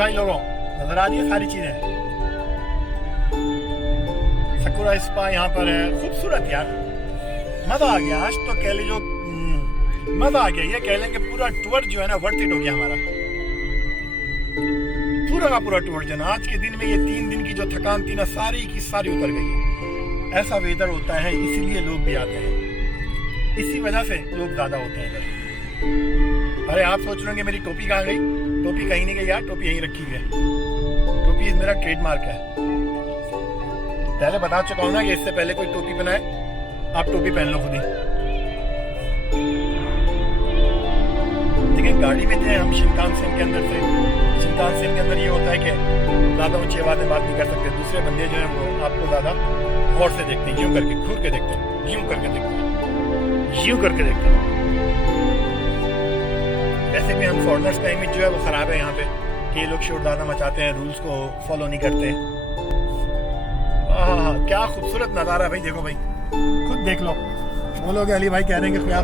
भाई लोगों, नजर आ रही है सारी चीजें। सकुरा स्पा यहाँ पर है, खूबसूरत यार, मजा आ गया। आज तो कह लीजिए मजा आ गया, ये कह लेंगे पूरा टूर जो है ना वर्थ इट हो गया हमारा, पूरा का पूरा टूर जो है ना। आज के दिन में ये 3 दिन की जो थकान थी ना, सारी की सारी उतर गई है। ऐसा वेदर होता है, इसीलिए लोग भी आते हैं, इसी वजह से लोग ज्यादा होते हैं इधर। अरे आप सोच रहे होंगे मेरी टोपी कहाँ गई? टोपी कहीं नहीं गई यार, टोपी यहीं रखी हुई है। टोपी मेरा ट्रेडमार्क है, पहले बता चुका हूँ ना कि इससे पहले कोई टोपी बनाए आप टोपी पहन लो खुद ही। देखिए गाड़ी में थे हम शिनकानसेन के अंदर से। शिनकानसेन के अंदर ये होता है कि ज़्यादा ऊंची आवाज़ में बात नहीं कर सकते, दूसरे बंदे जो हैं वो आपको ज़्यादा गौर से देखते हैं, यूँ करके घूर के देखते हैं, यूँ करके देखते हैं, यूँ करके देखते हैं। वैसे भी हम फॉरेनर्स का इमेज जो है वो ख़राब है यहाँ पे कि ये लोग शोर ज़्यादा मचाते हैं, रूल्स को फॉलो नहीं करते। हाँ, क्या खूबसूरत नज़ारा है भाई, देखो भाई, खुद देख लो। बोलोगे अली भाई कह रहे हैं कि क्या